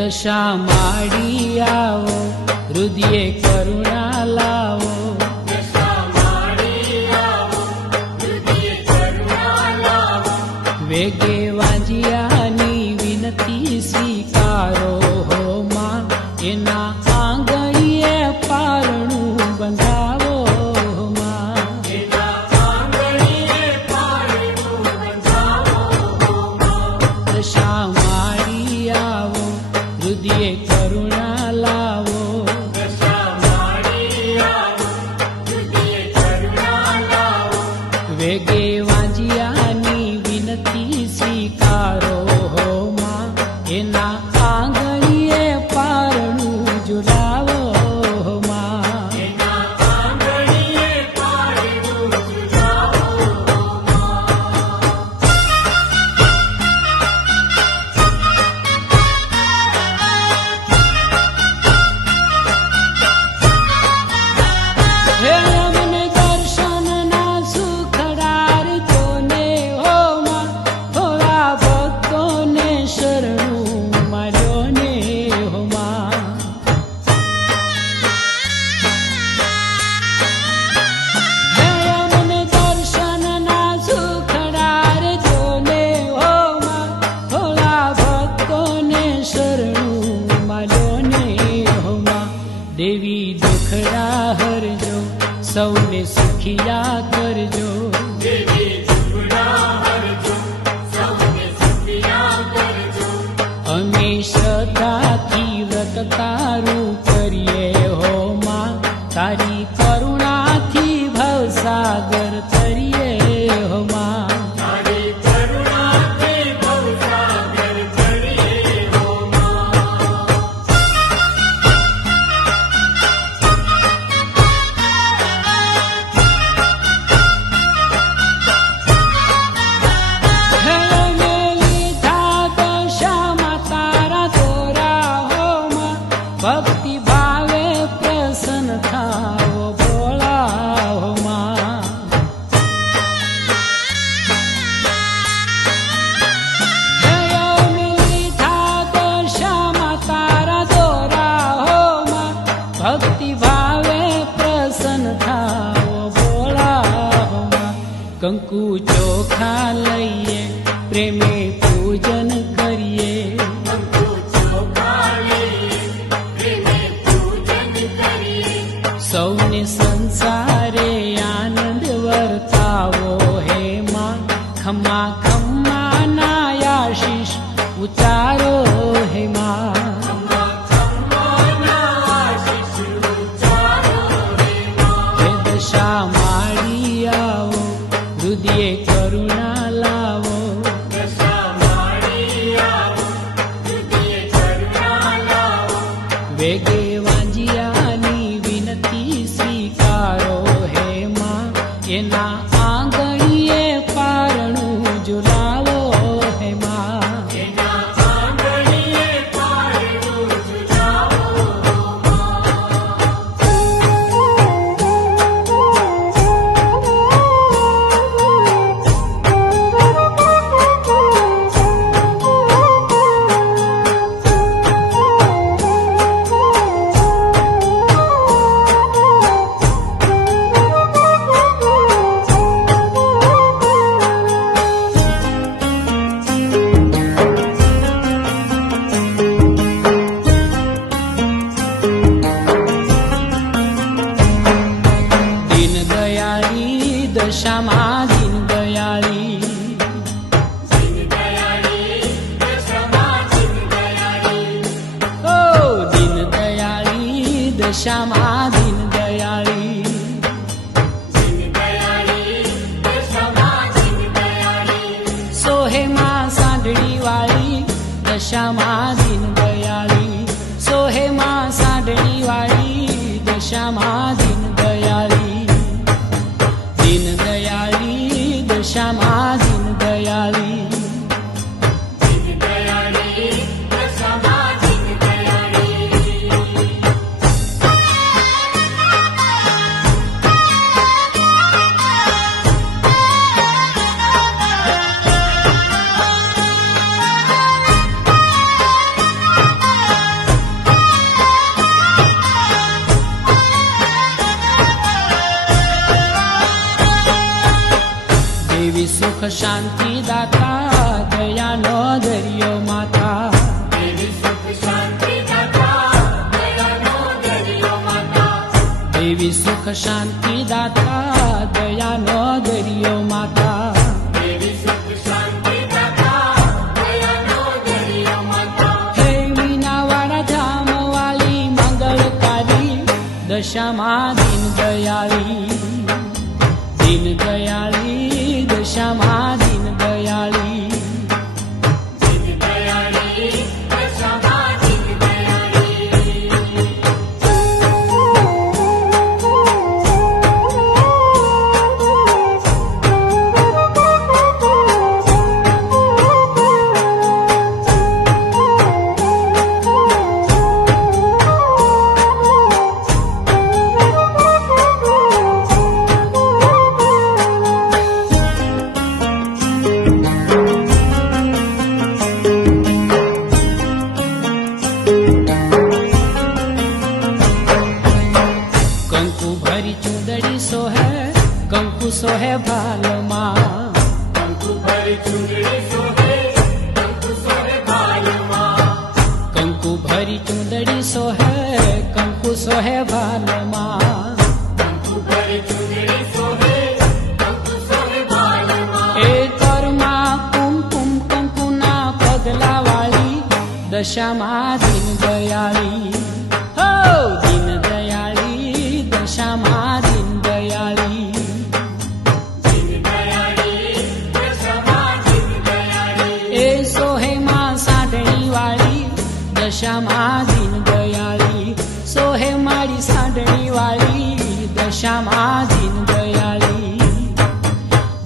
દશા માડી આવો, હૃદયે કરુણા લાવો. વેગે વાંજિયાની વિનતી સ્વીકારો હો માં, એના આંગણીએ પારણું બંધાવો માં. દશા માડી આવો, હૃદયે કરુણા લાવો. વેગે વાંજિયાની વિનતી સ્વીકારો હો માં, એના આંગણીએ પારણું ઝુલાવો માં. હે અમને દર્શનના સુખડાર જોને હો માં, થોડા ભક્તોને શરણું માર્યો ને હો માં. હે અમને દર્શનના સુખડાર જોને હો માં, થોડા ભક્તોને શરણું માર્યો ને હો માં. દેવી દુખડા હરજો, સૌને સુખિયા કરજો. અમે શ્રદ્ધાથી વ્રત તારું કરીએ હો માં, તારી કરુણાથી ભવસાગર તરીએ હો માં. હે અમે લીધા દશામાં તારા દોરા હો માં, ભક્તિ ભાવે પ્રસન્ન થાઓ ભોળા હો માં. હે અમે લીધા દશામાં તારા દોરા હો માં, ભક્તિ ભાવે પ્રસન્ન થાઓ ભોળા હો માં. કંકુ ચોખા લઈએ, પ્રેમે પૂજન કરીએ. સૌને સંસારે આનંદ વર્તાવો હે માં, ખમ્મા ખમ્માના આશીષ ઉતારો હે માં. હે દશા માડી આવો, હૃદયે કરુણા લાવો. વેગે વાંજિયાની વિનતી સ્વીકારો હે માં, એના આંગણીએ પારણું ઝુલાવો હે માં. દીન દયાળી દશામાં દીન દયાળી. ઓ દીન દયાળી દશામાં દીન દયાળી. સોહે માં સાંઢળી વાળી, દશામાં દીન દયાળી. સોહે માં સાંઢળી વાળી, દશામાં દીન દયાળી. દીન દયાળી દશામાં દીન દયાળી. શાંતિ દાતા દયાનો દરિયો માતા દેવી સુખ શાંતિ દાતા દયાનો દરિયો માતા દેવી સુખ શાંતિ દાતા દયાનો દરિયો માતા દેવી સુખ શાંતિ દાતા દયાનો દરિયો માતા હે મીનાવાળા ધામવાળી મંગળકારી દશામાં દીન દયાળી દીન દયાળી દશામાં દીન દયાળી દીન દયાળી દશામાં દીન દયાળી કંકુ ભરી ચૂંદડી સોહે કંકુ સોહે ભાલમાં કંકુ ભરી ચૂંદડી શોભે કંકુ શોભે ભાલમાં કંકુ ભરી ચૂંદડી સોહે કંકુ સોહે ભાલમાં કંકુ ભરી ચૂંદડી શોભે કંકુ શોભે ભાલમાં એ કરમાં કુમકુમ કંકુના પગલા વાળી દશામાં દીન દયાળી હો દીન દયાળી દશામાં દીન દયાળી દીન દયાળી દશામાં દીન દયાળી એ સોહેમાં સાંઢણી વાળી દશામાં દીન દયાળી સોહે મારી સાંઢણી વાળી દશામાં દીન દયાળી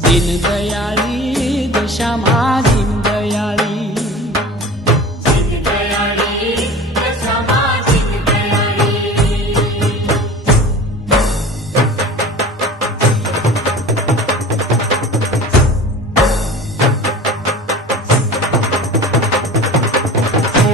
દીન દયાળી દશામાં દીન દયાળી દીન દયાળી દશામાં દીન દયાળી હે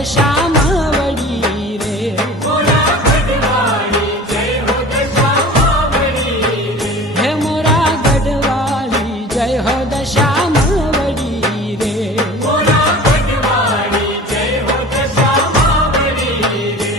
દશામાં વળી રે. મોરા ગઢવાળી જય હો દશામાં વળી રે. હે મોરા ગઢવાળી જય હો દશામાં વળી રે. મોરા ગઢવાળી જય હો દશામાં વળી રે.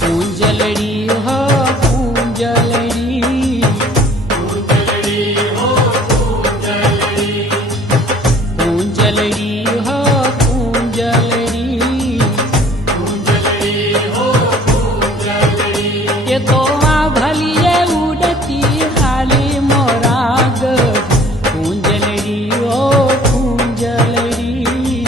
પૂંજલડી હો પૂંજલડી. પૂંજલડી હો પૂંજલડી. પૂંજલડી હો પૂંજલડી. પૂંજલડી હો પૂંજલડી. એ તો આ ભલીએ ઉડતી હાલી મોરા ગઢ. પૂંજલડી હો પૂંજલડી.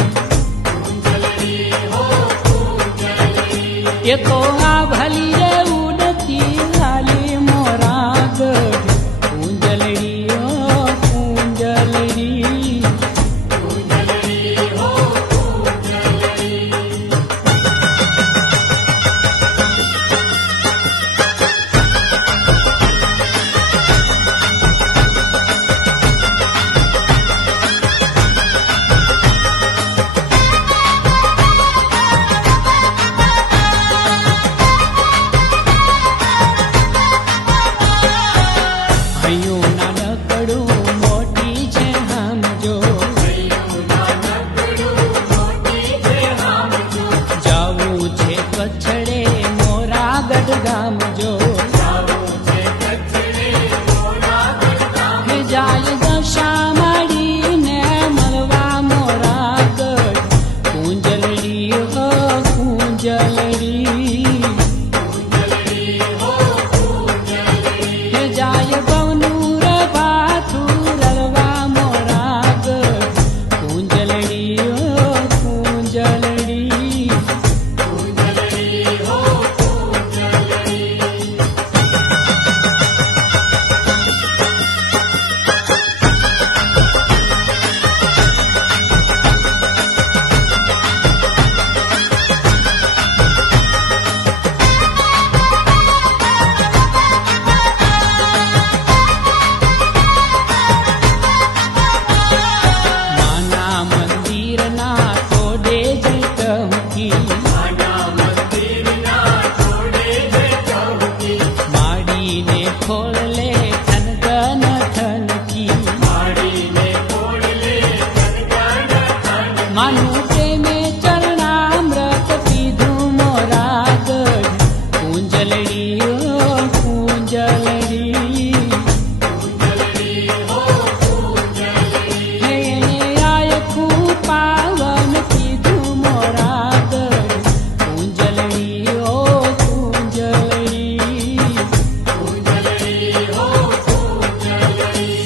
પૂંજલડી હો પૂંજલડી. એ તો આ ભલીએ ઉડતી હાલી મોરા ગઢ. પૂંજલડી હો પૂંજલડી. પૂંજલડી હો પૂંજલડી. હૈયું નાનકડું મોટી છે સમજો. હૈયું નાનકડું મોટી છે હામજો. જાવું છે કચ્છડે મોરા ગઢ ગામજો. જાવું છે કચ્છડે મોરા ગઢ. હે જાય દશા મળીને મળવા મોરા ગઢ. પૂંજલડી હો પૂંજલડી. પૂંજલડી હો પૂંજલડી. હે જાય પવનું રે પાથું રળવા મોરા ગઢ. પૂંજલડી હો પૂંજલડી. પૂંજલડી હો પૂંજલડી. માના મંદિરના થોડે જ ટહુકી. માના મંદિરના થોડે જ ટહુકી. માડીને ખોળલે થનગન થનકી. માડીને ખોળલે થનગન થનકી. માનું પ્રેમે ચરણામૃત પીધું મોરા ગઢ. પૂંજલડી હો પૂંજલડી. પૂંજલડી હો પૂંજલડી. હે એને આયખું પાવન પીધું મોરા ગઢ. પૂંજલડી હો પૂંજલડી. પૂંજલડી હો પૂંજલડી.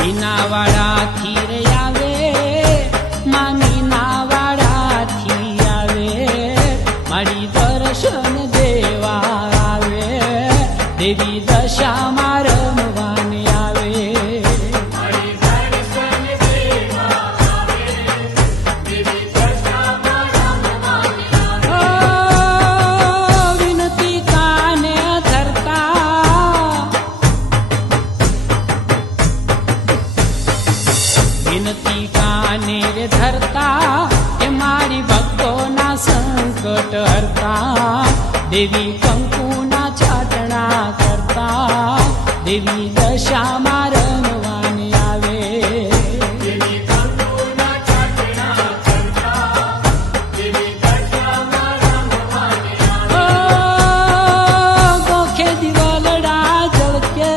મીનાવાડાથી રે આવે માં મીનાવાડાથી આવે. મારી દર્શન દેવા આવે. દેવી દશામાં રમવાને આવે. મારી દર્શન દેવા આવે. દેવી દશામાં રમવાને આવે. ઓ વિનતી કાને ધરતા. વિનતી કાને રે ધરતા. એ મારી ભક્તોના સંકટ હરતા. દેવી કંકુના ચાટણા કરતા. દેવી દશામાં રમવાને આવે. દેવી કંકુના ચાટણા કરતા દેવી દશામાં રમવાને આવે. ઓ ગોખે દિવલડા ઝળકે,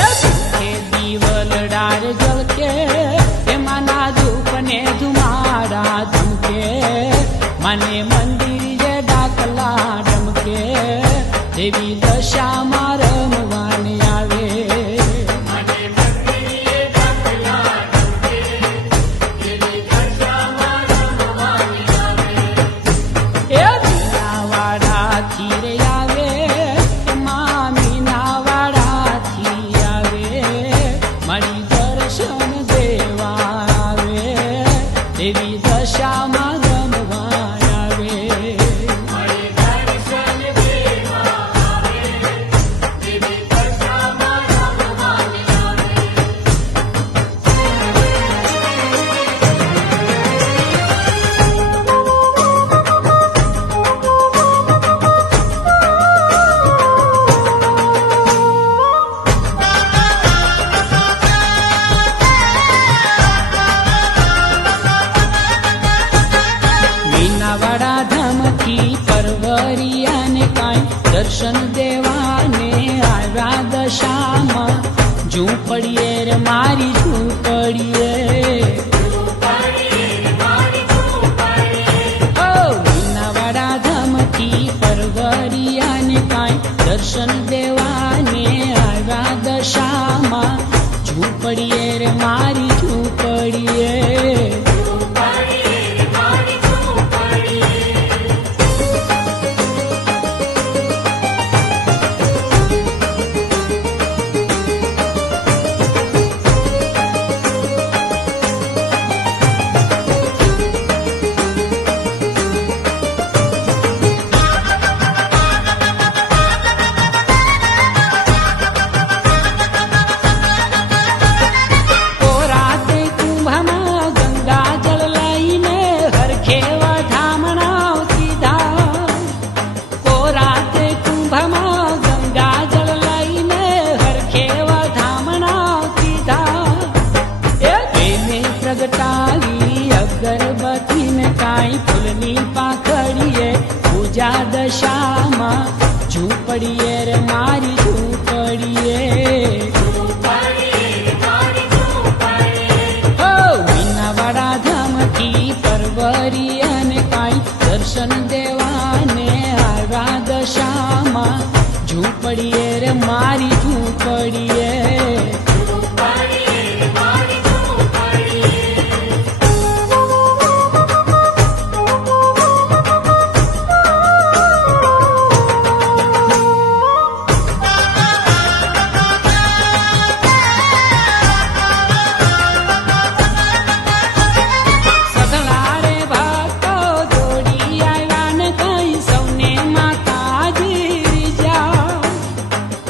એ ગોખે દિવલડા રે ઝળકે, એમાંના ધૂપને ધુમાડા ધમકે, મને મંદિર જે ડાકલા ડમકે, દેવી દશામાં રમવાને આવે. મને મંદિરે ડાકલા ડમકે દેવી દશામાં રમવાને આવે. એ મીનાવાડાથી રે આવે, એમાં મીનાવાડાથી આવે, મારી દર્શન દેવા આવે, દેવી દશામાં રમવા આવે. મારે દર્શન દેવા આવે દેવી દશામાં રમવાને આવે. મીનાવાડા ધામથી પરવરિયાને કાંઈ દર્શન દેવાને આવ્યા દશામાં, ઝૂંપડીએ રે મારી ઝૂંપડીએ. ઓ મીનાવાડા ધામથી પરવરિયાને કાંઈ દર્શન દેવાને આવ્યા દશામાં, ઝૂંપડીએ રે મારી ઝૂંપડીએ. ઓ રાતે કુંભમાં ગંગાજળ લઈને હરખેવા ધામણા સીધા. ઓ રાતે કુંભમાં ગંગાજળ લઈને હરખેવા ધામણા સીધા. એ એને પ્રગટાવી અગરબત્તીને કાંઈ ફૂલની પાંખડીએ, પૂજા દશામાં ઝૂંપડીએ રે મારી ઝૂંપડીએ. હો મીનાવાડા ધામથી પરવરિયાને કાંઈ દર્શન દેવાને આવ્યા દશામાં, ઝૂંપડીએ રે મારી ઝૂંપડીએ. સઘળા રે ભક્તો દોડી આવ્યા ને કઈ સૌને માતાજી રીઝ્યા.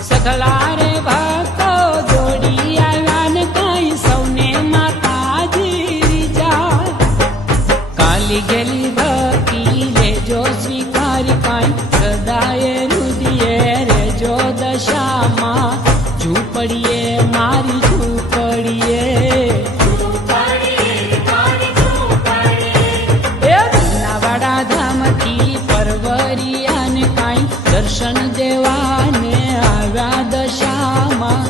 સઘળા રે ભક્તો દોડી આવ્યા ને કઈ સૌને માતાજી રીઝ્યા. કાલી ગેલી ભક્તિ લેજો સ્વીકારી કાંઈ સદાય રુદિયે રેજો દશામાં, ઝૂંપડીએ મારી ઝૂંપડીએ. એ મીનાવાડા ધામથી પરવરિયાને કાંઈ દર્શન દેવાને આવ્યા દશામાં,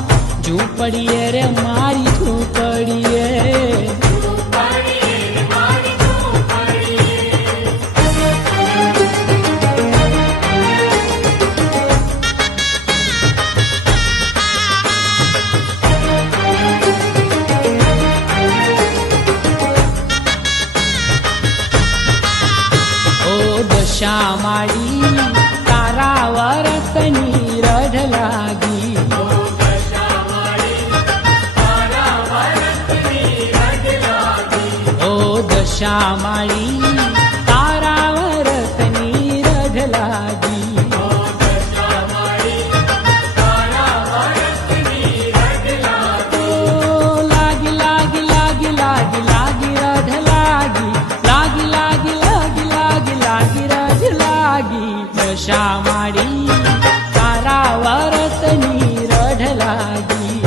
ઝૂંપડીએ રે મારી ઝૂંપડીએ. ઓ દશામાળી તારા વરતની રઢ લાગી. ઓ દશામાળી તારા વરતની રઢ લાગી. ઓ લાગી લાગી લાગી લાગી લાગી રઢ લાગી, લાગી લાગી લાગી લાગી લાગી રઢ લાગી. દશા માડી તારા વરતની રઢ લાગી.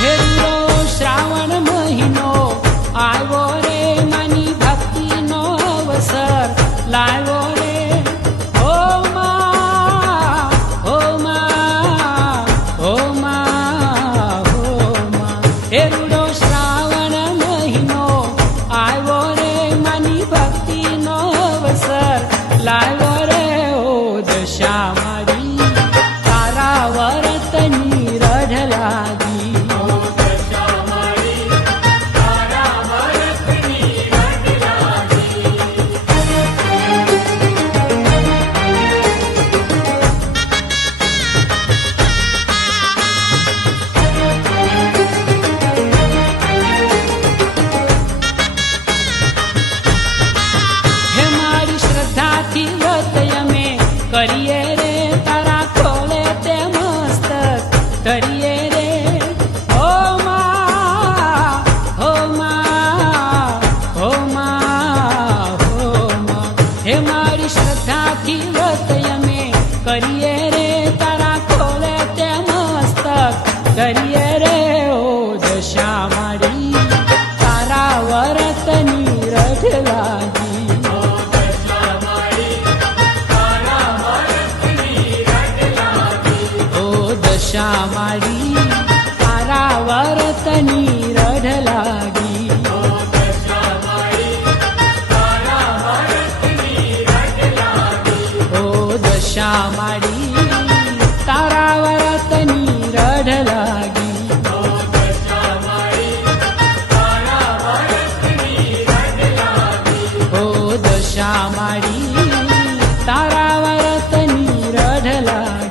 હેરો શ્રાવણ મહિનો આવ્યો રે માની ભક્તિનો અવસર લાવ્યો રે. હો માં, હો માં, હો માં, હો માં. હેરુડો શ્રાવણ મહિનો આવ્યો રે માની ભક્તિનો અવસર લાવ્યો રે. ઓ દશા માડી તારા વરતની રઢ લાગી. હે મારી શ્રદ્ધાથી વ્રત અમે કરીએ રે તારા ખોળે તે મસ્તક ધરીએ રે. હો માં, હો માં, હો માં, હો માં. હે મારી શ્રદ્ધાથી વ્રત અમે કરીએ રે તારા ખોળે તે મસ્તક ધરીએ રે. ઓ દશા માડી તારા વરતની રઢ લાગી. ઓ દશા માડી તારા વરતની રઢ લાગી. ઓ દશા માડી તારા વરતની રઢ લાગી. ઓ દશા માડી તારા વરતની રઢ લાગી.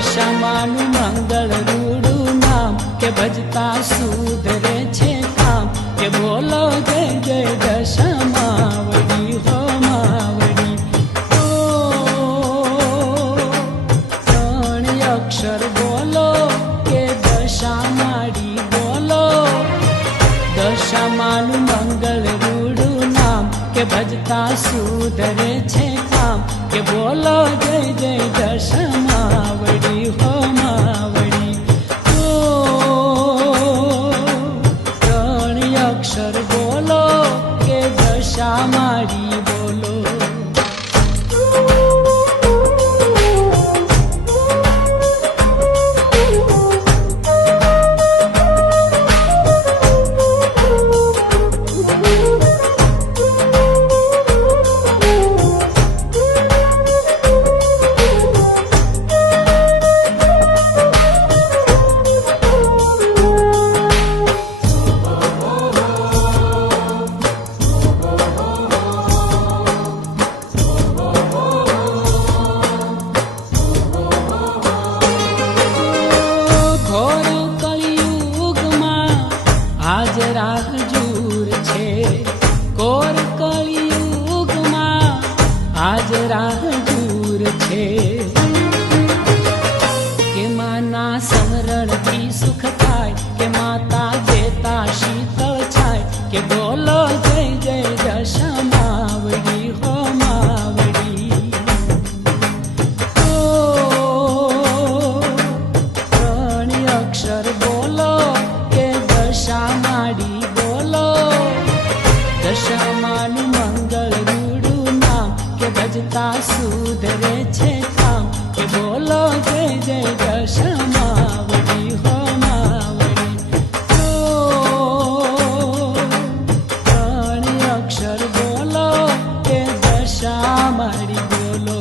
દશામાનું મંગળ રૂડું નામ કે ભજતા સુધરે છે કામ કે બોલો જય જય દશા માવડી હો માવડી. ઓ ત્રણ અક્ષર બોલો કે દશા માડી બોલો. દશામાનું મંગળ રૂડું નામ કે ભજતા સુધરે છે કામ કે બોલો જય જય દશા માવડી હો માવડી. ઓ ત્રણ અક્ષર બોલો કે દશા માડી બોલો. રાહ જૂર છે કોર કળિયુગમાં આજ રાહ જૂર છે કે માના સમરણથી સુખ થાય કે માતા જેતા શીતળ છાય કે બોલો જય જય દશા માવડી હો માવડી. ઓ ત્રણ અક્ષર બોલો કે દશા માડી બોલો. દશામાનું મંગળ રૂડું નામ કે ભજતા સુધરે છે કામ કે બોલો જય જય દશા માવડી હો માવડી. ઓ ત્રણ અક્ષર બોલો કે દશા માડી બોલો.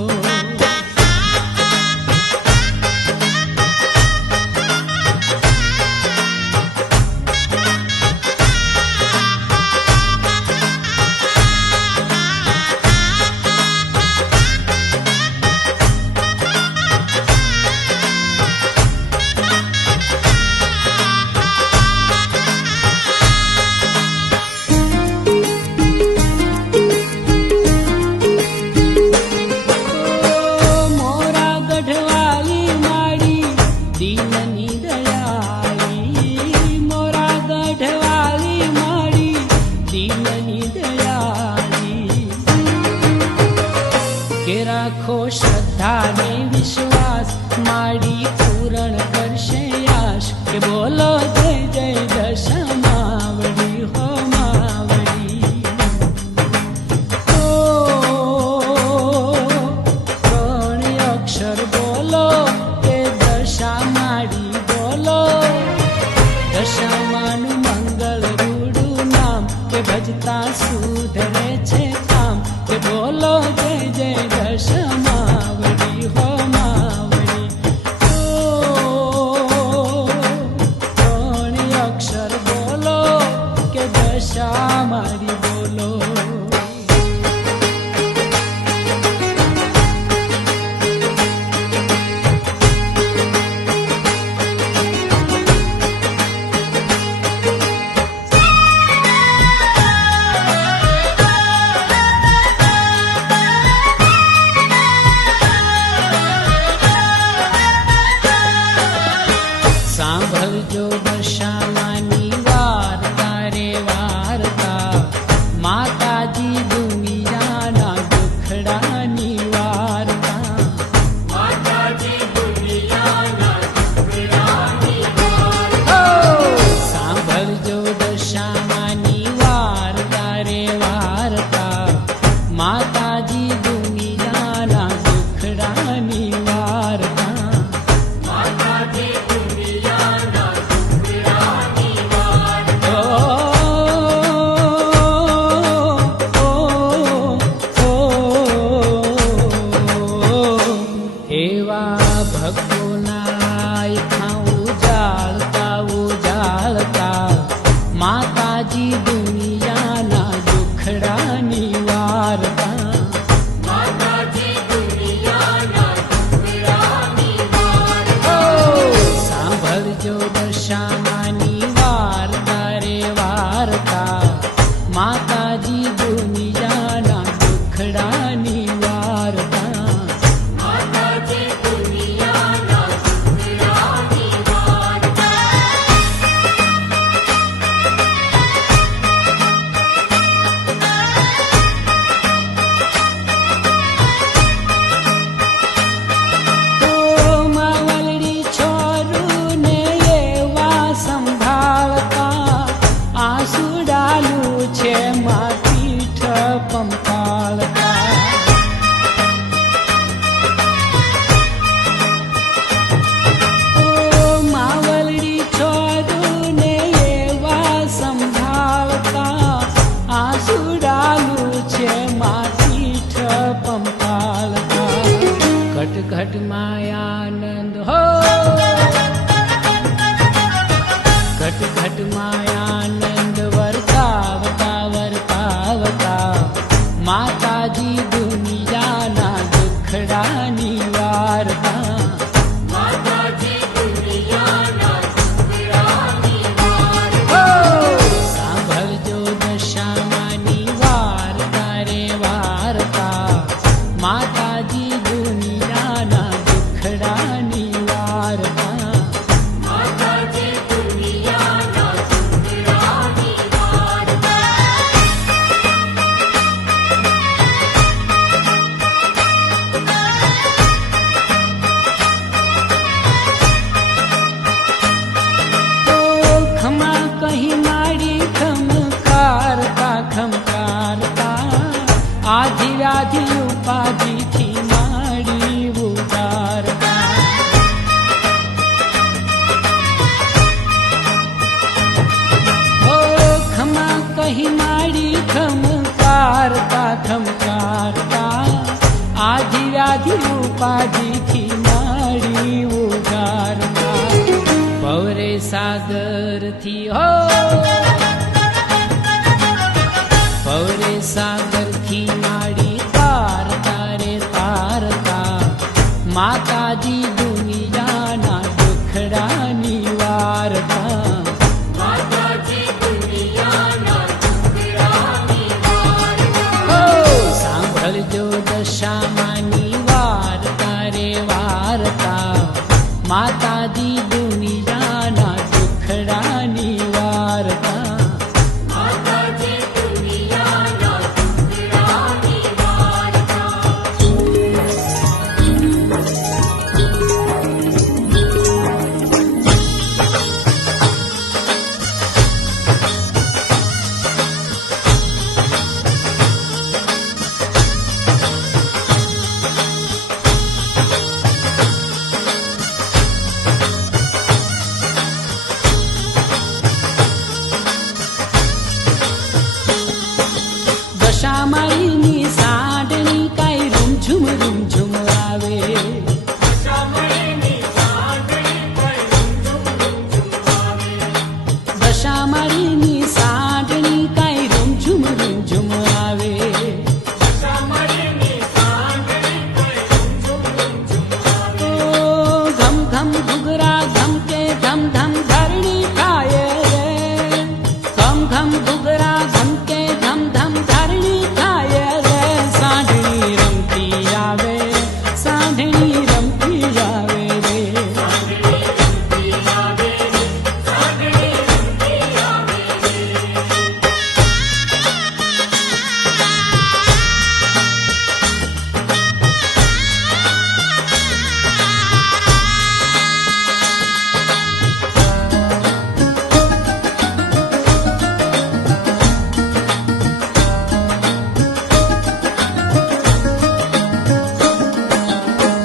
કે રાખો શ્રદ્ધા ને વિશ્વાસ માડી પૂરણ કરશે આશ કે બોલો જય જય દશા માવડી હો માવડી. ઓ ત્રણ અક્ષર બોલો કે દશા માડી બોલો. દશામાનું મંગળ રૂડું નામ કે ભજતા સુધરે છે કામ કે બોલો જય જય દશા માવડી હો માવડી. ઓ ત્રણ અક્ષર બોલો કે દશા માડી બોલો. સાંભળજો દશામાની વાર્તા રે વાર્તા માતાજી દુનિયાના દુખડાની વાર્તા. માતાજી દુનિયાના દુખડાની વાર્તા. સાંભળજો દશામાની વાર્તા રે વાર્તા માતાજી દુનિયાના દુખડાની વાર્તા. માતાજી એવા ભક્તોના ઉજાળતા ઉજાળતા માતાજી દુનિયાના દુખડાની વાર્તા. માતાજી દુનિયાના દુખડાની વાર્તા. ઘટમાં આનંદ હો, ઘટ ઘટમાં આનંદ વર્તાવતા વર્તાવતા માતાજી દુનિયાના દુખડાની વાર્તા. સાંભળજો દશામાની વાર્તા રે વાર્તા, માતાજી દુનિયાના દુખડાની વાર્તા. ખમા કહી માડી ખમકારતા ખમકારતા આધી વ્યાધી ઉપાધિથી માડી ઉતારતા. ઓ ખમા કહી માડી ખમકારતા ખમકારતા આધી વ્યાધી ઉપાધિથી માડી ઉતારતા. પવરે સાગરથી હો, પવરે સાગરથી માડી તારતા રે તારતા માતાજી દુનિયાના દુખડાની વાર્તા. સાંભળજો દશામાની વાર્તા રે વાર્તા, માતાજી દુનિયાના દુખડાની વાર્તા. દશામાળીની સાંઢણી કાંઈ રૂમઝુમ રૂમઝુમ આવે. દશામાળીની સાંઢણી કાંઈ રૂમઝુમ રૂમઝુમ આવે. તો ઘમ ઘમ ઘુઘરા ઘમ કે ધમ ધમ ધરણી થાય રે. ઘમ ઘમ ઘુઘરા ઘમ કે ધમ ધમ ધરણી થાય રે. સાંઢણી રમતી આવે, સાંઢણી રમતી આવે રે.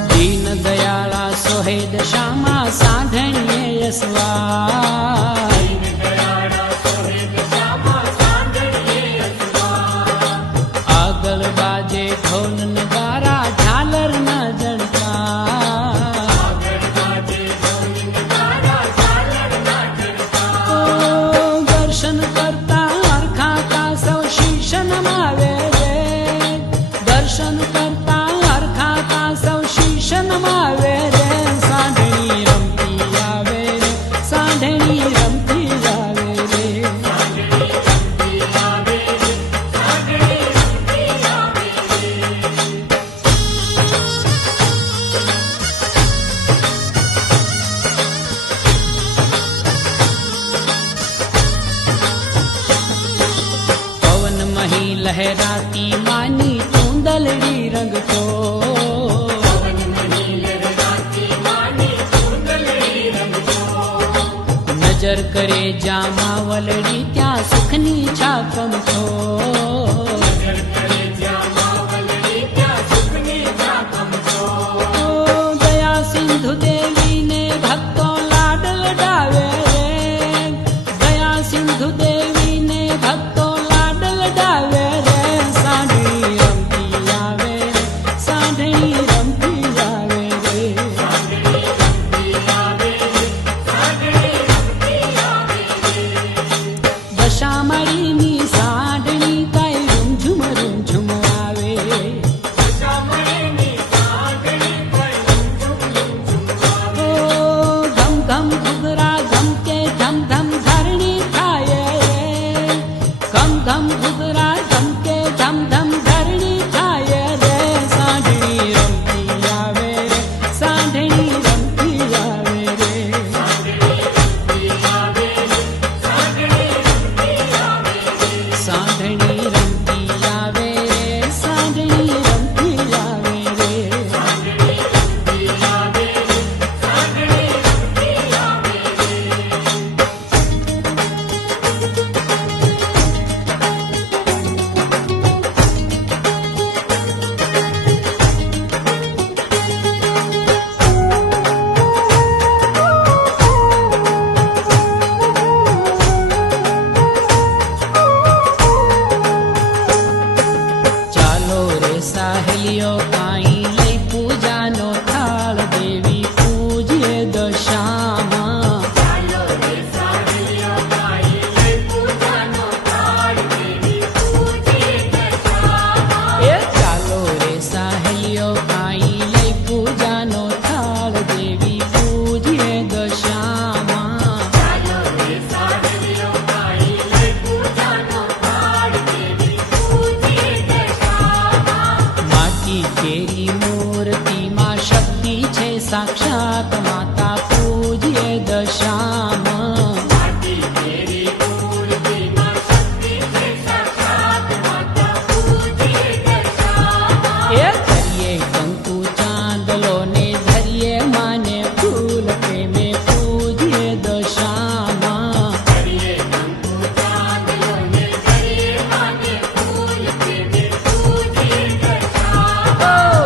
દીન દયાળા સોહે દશામાં સાંઢણીએ યસવા. આગળ બાજે ઢોલ નગારા ઝાલર ના જણતા. દર્શન કરતા હરખાતા સૌ શીશ નમાવે રે. દર્શન કરતા હરખાતા સૌ શીશ નમાવે રે. સાંઢણી રમતી આવે રે, સાંઢણી રમતી આવે રે. પવન મહી લહેરાતી માની ચૂંદલડી રંગતો. નજર કરે જ્યાં વલડી ત્યાં સુખની છાપમતો. દયા સિંધુ દેવીને ભક્તો લાડ લડાવે રે. દયા સિંધુ દેવીને ભક્તો લાડ લડાવે રે. સાંઢણી રમતી આવે, સાંઢણી રમતી આવે રે. माता पूजिए दशामा धरिए कंकु चांदलो ने धरिए माने फूल प्रेमे पूजिए दशामा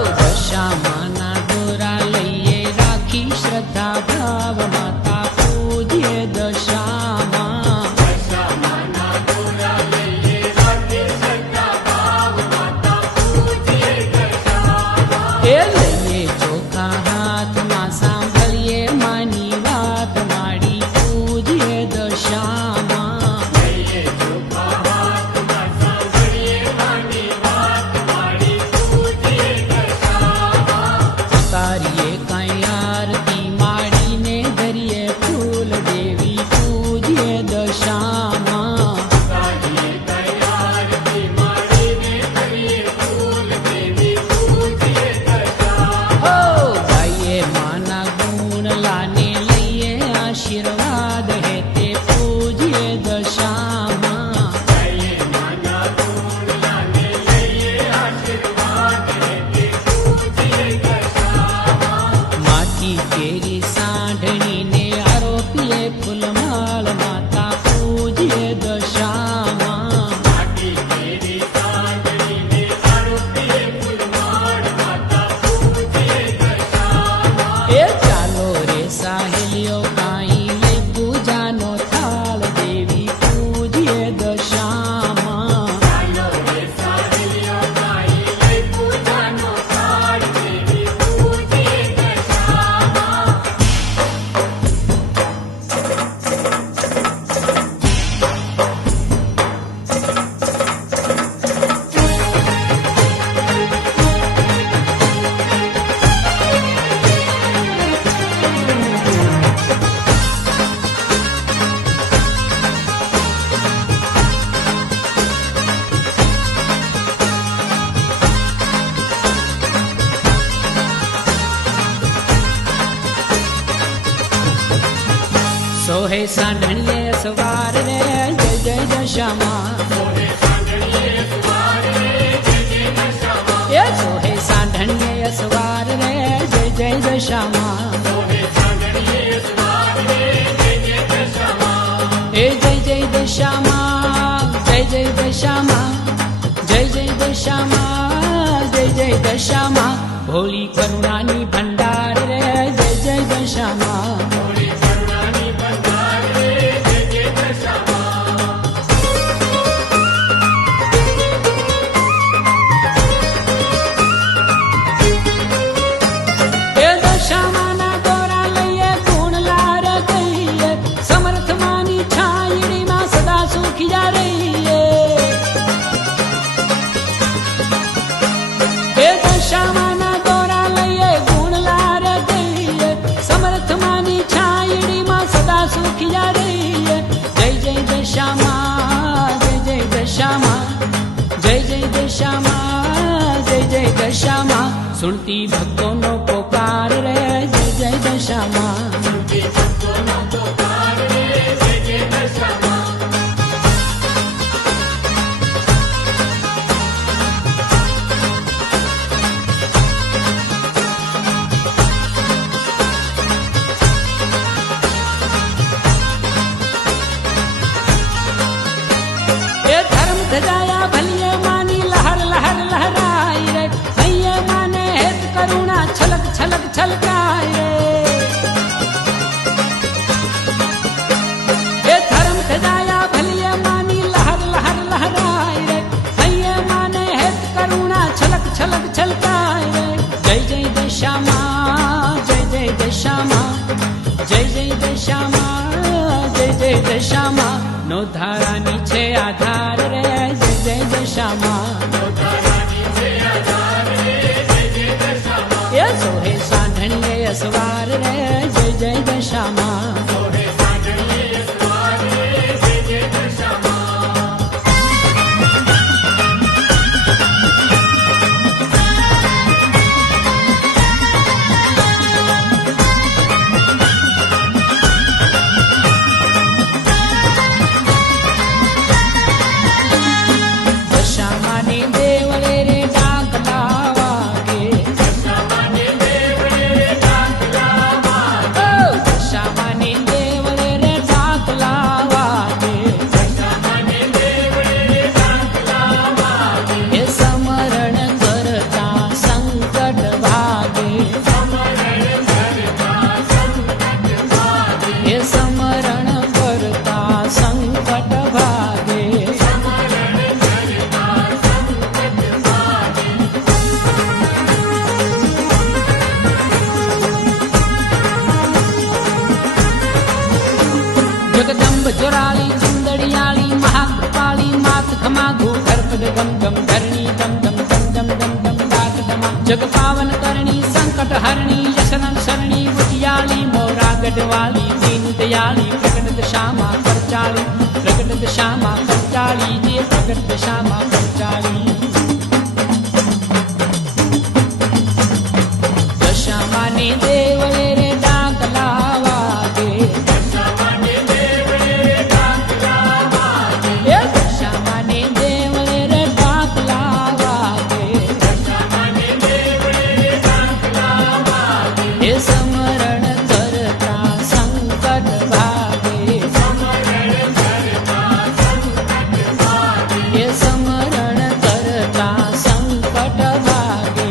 दशामाना दोरा लइए राखी श्रद्धा भाव माता पूजिए दशामा લઈએ ચોખા હાથમાં સાંભળીએ માની વાત માડી પૂજીએ દશામાં ઉતારીએ કાંઈ આરતી માડીને ધરીએ ફૂલ દેવી પૂજીએ દશામાં ગાઈએ માના ગુણ લાને લઈએ આશીર્વાદ હેતે પૂજીએ દશામાં માથી કેરી સાંઢણીને આરોપીએ ફૂલમાળ માતા પૂજીએ દશામાં ચાલો રે સાહેલીઓ કાંઈ લઈ પૂજાનો થાળ દેવી પૂજીએ દશામાં સોહે સાંઢણીએ સવાર રે જય જય દશામાં એ સોહે સાંઢણીએ સવાર રે જય જય દશામાં એ જય જય દશામાં જય જય દશામાં જય જય દશામાં જય જય દશામાં ભોળી કરુણાની ભંડાર રે જય જય દશામાં દશામાના દોરા લઈએ ગુણ લાર કહીએ સમર્થ માની છાયડીમાં સદા સુખિયા રહીએ દશામાના દોરા લઈએ ગુણ લાર કહીએ સમર્થ માની છાયડીમાં સદા સુખિયા રહીએ જય જય દશામાં જય જય દશામાં જય જય દશામાં જય જય દશામાં સુણતી ભક્તોનો પોકાર રે જય જય દશામાં ધર્મ ધજાયા ભલીએ માની લહર લહર લહરાય રે હૈયે માને હેત કરુણા છલક છલક છલકાય રે ધર્મ ધજાયા ભલીએ માની લહર લહર લહરાય રે હૈયે માને હેત કરુણા છલક છલક છલકાય રે જય જય દશામાં જય જય દશામાં જય જય દશામાં જય જય દશામાં નો ધારાની છે આધાર રે જય જય દશામાં એ સોહે સાંઢણીએ અસવાર રે જય જય દશામાં हरणी यशरन सरणी उजियाली मोरा गढ़वाली दीन दयाली प्रकट दशामा परचाली प्रकट दशामा परचाली जे प्रकट दशामा परचाली दशामाने देवळे रे डाकला वागे दशामाने देवळे रे डाकला वागे दशामाने देवळे रे डाकला वागे दशामाने देवळे रे डाकला वागे हे समरण करता संकट भागे समरण करता संकट भागे हे समरण करता संकट भागे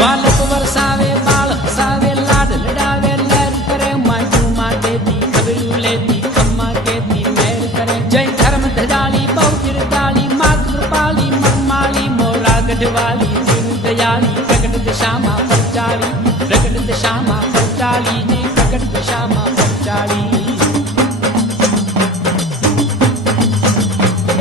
બાલક વરસાવે બાળ હસાવે લાડ લડાવે લહેર કરે માજુ માટે દી ખબરું લેતી ખમ્મા કેતી મેર કરે જય ધર્મ ધજાલી બહુ ચિરતાલી માત કૃપાલી મનમાલી મોરા ગઢવાલી દીન દયાલી પ્રગટ દશામાં પરચાલી પ્રગટ દશામાં પરચાલી ને પ્રગટ દશામાં પરચાલી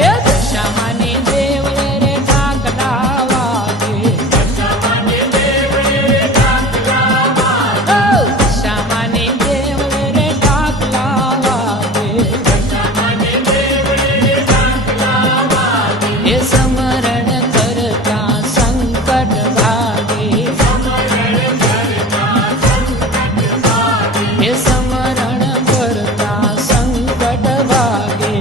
એ દશામાને દેવળે રે ડાકલા વાગે દશામાને દેવળે રે ડાકલા વાગે દશામાને દેવળે રે ડાકલા વાગે દશામાને દેવળે રે ડાકલા વાગે એ સમરણ કરતા સંકટ ભાગે સમરણ કરતા સંકટ ભાગે એ સમરણ કરતા સંકટ ભાગે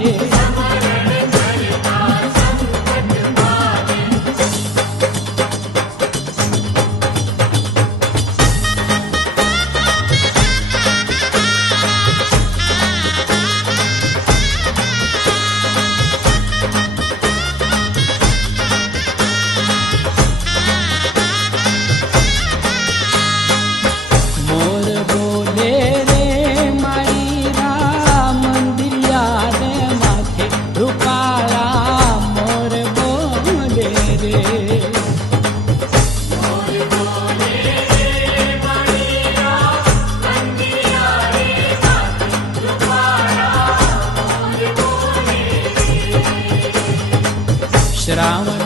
મોર બોલે રે મારી રામ મંદિર યાદ માથે રૂપાળા મોર બોલે રે શ્રાવણ